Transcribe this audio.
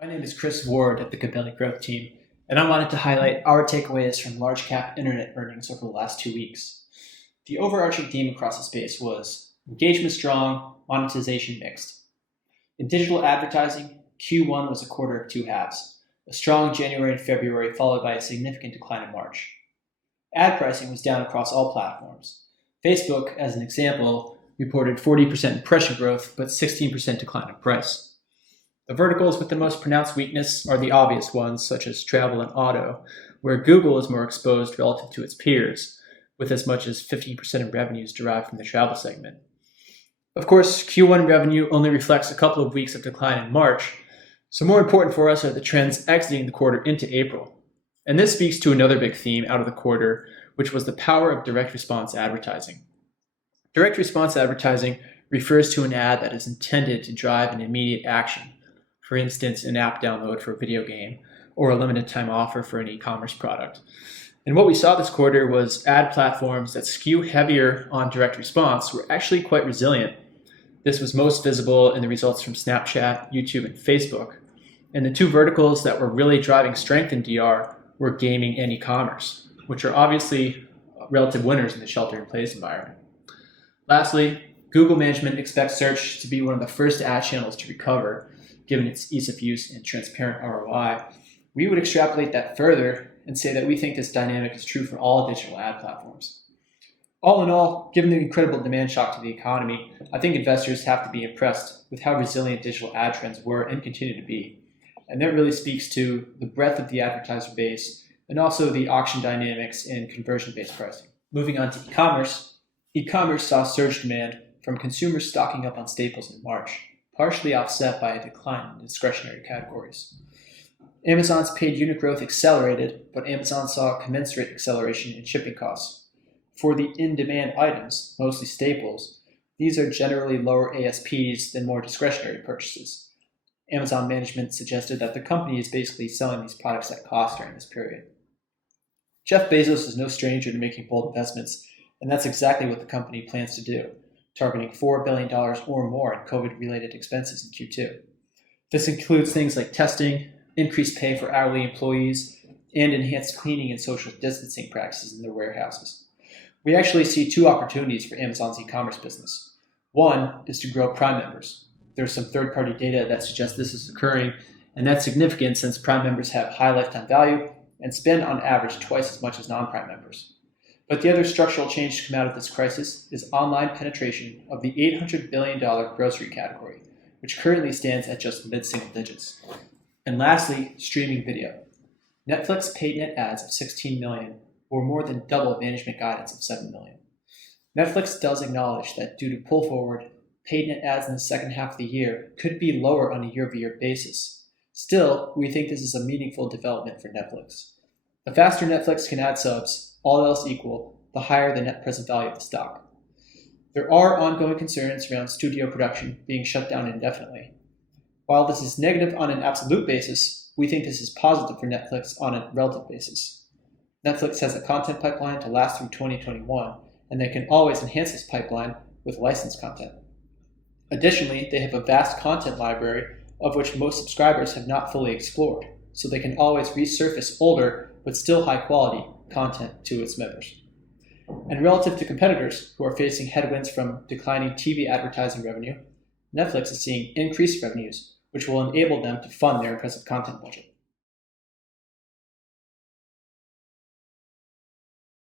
My name is Chris Ward at the Gabelli Growth Team, and I wanted to highlight our takeaways from large cap internet earnings over the last 2 weeks. The overarching theme across the space was engagement strong, monetization mixed. In digital advertising, Q1 was a quarter of two halves, a strong January and February followed by a significant decline in March. Ad pricing was down across all platforms. Facebook, as an example, reported 40% impression growth, but 16% decline in price. The verticals with the most pronounced weakness are the obvious ones, such as travel and auto, where Google is more exposed relative to its peers, with as much as 15% of revenues derived from the travel segment. Of course, Q1 revenue only reflects a couple of weeks of decline in March, so more important for us are the trends exiting the quarter into April. And this speaks to another big theme out of the quarter, which was the power of direct response advertising. Direct response advertising refers to an ad that is intended to drive an immediate action. For instance, an app download for a video game, or a limited time offer for an e-commerce product. And what we saw this quarter was ad platforms that skew heavier on direct response were actually quite resilient. This was most visible in the results from Snapchat, YouTube, and Facebook. And the two verticals that were really driving strength in DR were gaming and e-commerce, which are obviously relative winners in the shelter-in-place environment. Lastly, Google management expects search to be one of the first ad channels to recover, given its ease of use and transparent ROI. We would extrapolate that further and say that we think this dynamic is true for all digital ad platforms. All in all, given the incredible demand shock to the economy, I think investors have to be impressed with how resilient digital ad trends were and continue to be. And that really speaks to the breadth of the advertiser base and also the auction dynamics and conversion-based pricing. Moving on to e-commerce. E-commerce saw surge demand from consumers stocking up on staples in March, partially offset by a decline in discretionary categories. Amazon's paid unit growth accelerated, but Amazon saw a commensurate acceleration in shipping costs. For the in-demand items, mostly staples, these are generally lower ASPs than more discretionary purchases. Amazon management suggested that the company is basically selling these products at cost during this period. Jeff Bezos is no stranger to making bold investments, and that's exactly what the company plans to do, targeting $4 billion or more in COVID-related expenses in Q2. This includes things like testing, increased pay for hourly employees, and enhanced cleaning and social distancing practices in their warehouses. We actually see two opportunities for Amazon's e-commerce business. One is to grow Prime members. There's some third-party data that suggests this is occurring, and that's significant since Prime members have high lifetime value and spend on average twice as much as non-Prime members. But the other structural change to come out of this crisis is online penetration of the $800 billion grocery category, which currently stands at just mid-single digits. And lastly, streaming video. Netflix paid net ads of 16 million, or more than double management guidance of 7 million. Netflix does acknowledge that due to pull forward, paid net ads in the second half of the year could be lower on a year-over-year basis. Still, we think this is a meaningful development for Netflix. The faster Netflix can add subs, all else equal, the higher the net present value of the stock. There are ongoing concerns around studio production being shut down indefinitely. While this is negative on an absolute basis, we think this is positive for Netflix on a relative basis. Netflix has a content pipeline to last through 2021, and they can always enhance this pipeline with licensed content. Additionally, they have a vast content library of which most subscribers have not fully explored, so they can always resurface older but still high quality content to its members. And relative to competitors who are facing headwinds from declining TV advertising revenue, Netflix is seeing increased revenues, which will enable them to fund their impressive content budget.